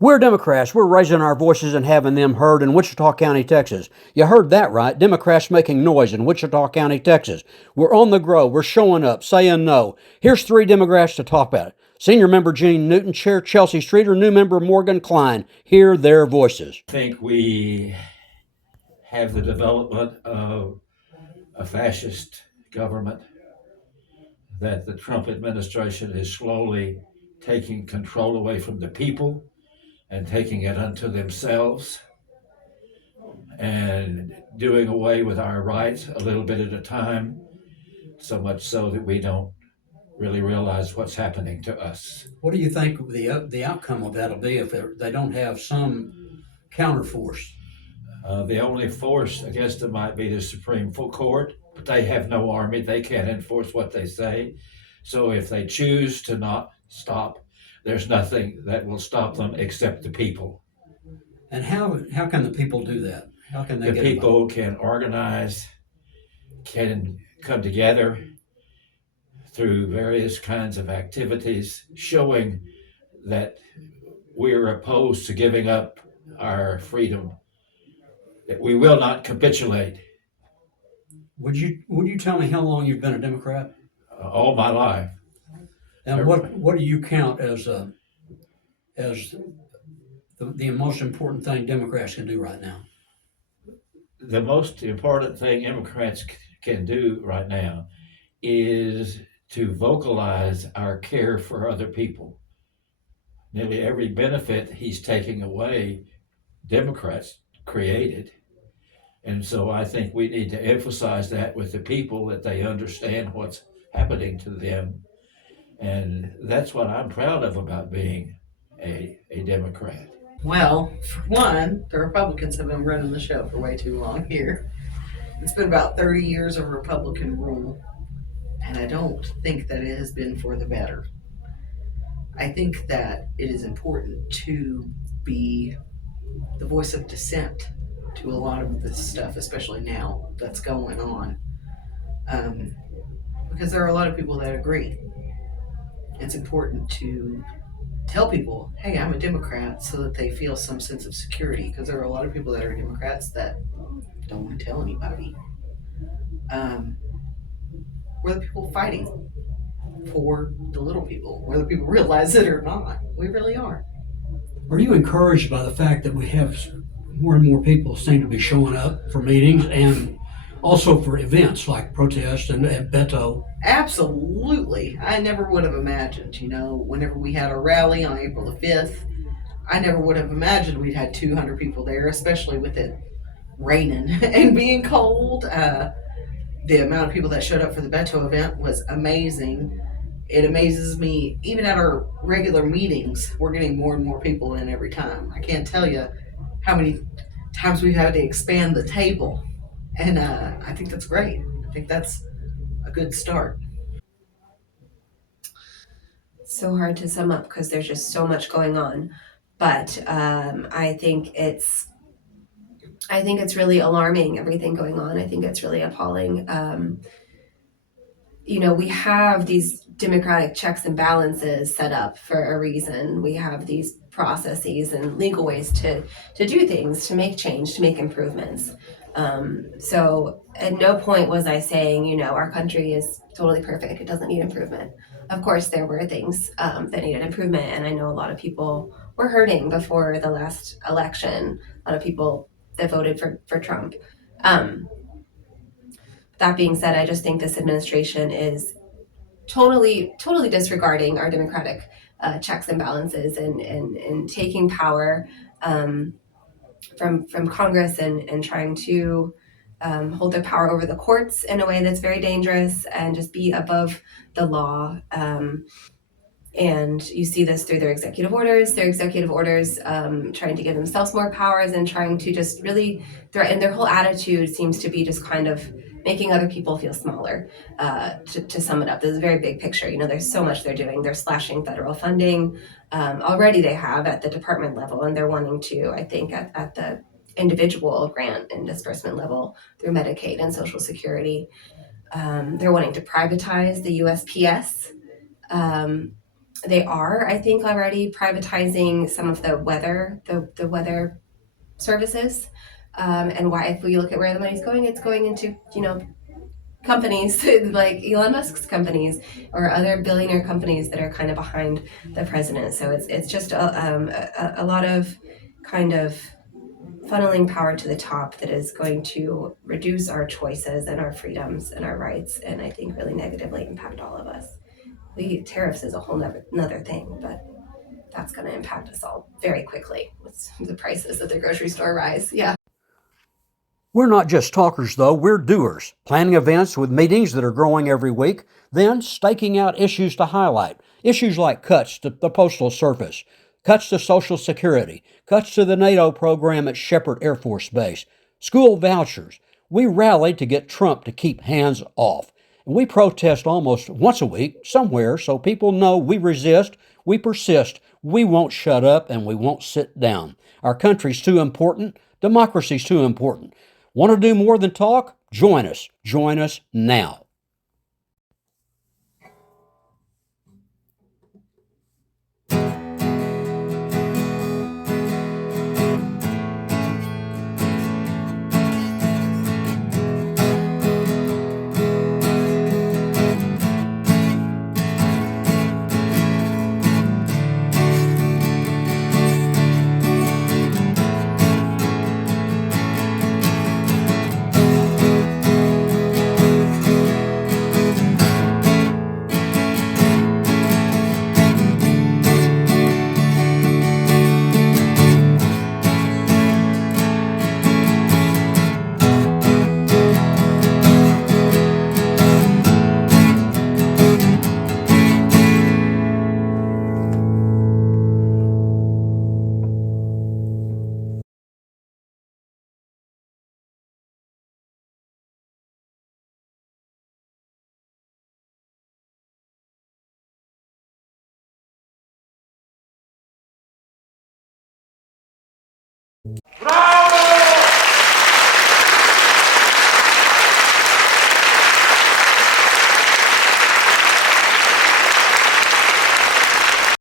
We're Democrats. We're raising our voices and having them heard in Wichita County, Texas. You heard that right. Democrats making noise in Wichita County, Texas. We're on the grow. We're showing up, saying no. Here's three Democrats to top at it. Senior member Gene Newton, Chair Chelsea Streeter, new member Morgan Klein. Hear their voices. I think we have the development of a fascist government, that the Trump administration is slowly taking control away from the people and taking it unto themselves and doing away with our rights a little bit at a time, so much so that we don't really realize what's happening to us. What do you think the outcome of that will be if they don't have some counterforce? The only force against them might be the Supreme Court, but they have no army. They can't enforce what they say. So if they choose to not stop, there's nothing that will stop them except the people. And how can the people do that? How can they The people can organize, can come together through various kinds of activities, showing that we're opposed to giving up our freedom, that we will not capitulate. Would you tell me how long you've been a Democrat? All my life. And what do you count as the most important thing Democrats can do right now? The most important thing Democrats can do right now is to vocalize our care for other people. Nearly every benefit he's taking away, Democrats created. And so I think we need to emphasize that with the people, that they understand what's happening to them. And that's what I'm proud of about being a Democrat. Well, for one, the Republicans have been running the show for way too long here. It's been about 30 years of Republican rule, and I don't think that it has been for the better. I think that it is important to be the voice of dissent to a lot of this stuff, especially now that's going on, because there are a lot of people that agree. It's important to tell people, hey, I'm a Democrat, so that they feel some sense of security, because there are a lot of people that are Democrats that don't want to tell anybody. We're the people fighting for the little people, whether people realize it or not. We really are. Are you encouraged by the fact that we have more and more people seem to be showing up for meetings and also for events like protests and Beto? Absolutely. I never would have imagined, whenever we had a rally on April the 5th, I never would have imagined we'd had 200 people there, especially with it raining and being cold. The amount of people that showed up for the Beto event was amazing. It amazes me, even at our regular meetings, we're getting more and more people in every time. I can't tell you how many times we've had to expand the table. And I think that's great. I think that's a good start. So hard to sum up because there's just so much going on. But I think it's really alarming, everything going on. I think it's really appalling. We have these democratic checks and balances set up for a reason. We have these processes and legal ways to do things, to make change, to make improvements. So at no point was I saying, our country is totally perfect. It doesn't need improvement. Of course, there were things that needed improvement. And I know a lot of people were hurting before the last election. A lot of people that voted for Trump. That being said, I just think this administration is totally disregarding our democratic checks and balances and taking power from Congress and trying to hold their power over the courts in a way that's very dangerous and just be above the law. And you see this through their executive orders. Trying to give themselves more powers and trying to just really threaten. Their whole attitude seems to be just kind of making other people feel smaller. To sum it up, this is a very big picture. There's so much they're doing. They're slashing federal funding. Already they have at the department level, and they're wanting to, I think, at the individual grant and disbursement level through Medicaid and Social Security. They're wanting to privatize the USPS. They are, I think, already privatizing some of the weather services. And why, if we look at where the money's going, it's going into, companies like Elon Musk's companies or other billionaire companies that are kind of behind the president. So it's just a lot of kind of funneling power to the top that is going to reduce our choices and our freedoms and our rights, and I think really negatively impact all of us. Tariffs is a whole another thing, but that's going to impact us all very quickly with the prices at the grocery store rise. Yeah. We're not just talkers, though, we're doers, planning events with meetings that are growing every week, then staking out issues to highlight. Issues like cuts to the Postal Service, cuts to Social Security, cuts to the NATO program at Shepherd Air Force Base, school vouchers. We rallied to get Trump to keep hands off. And we protest almost once a week somewhere so people know we resist, we persist, we won't shut up, and we won't sit down. Our country's too important, democracy's too important. Want to do more than talk? Join us. Join us now.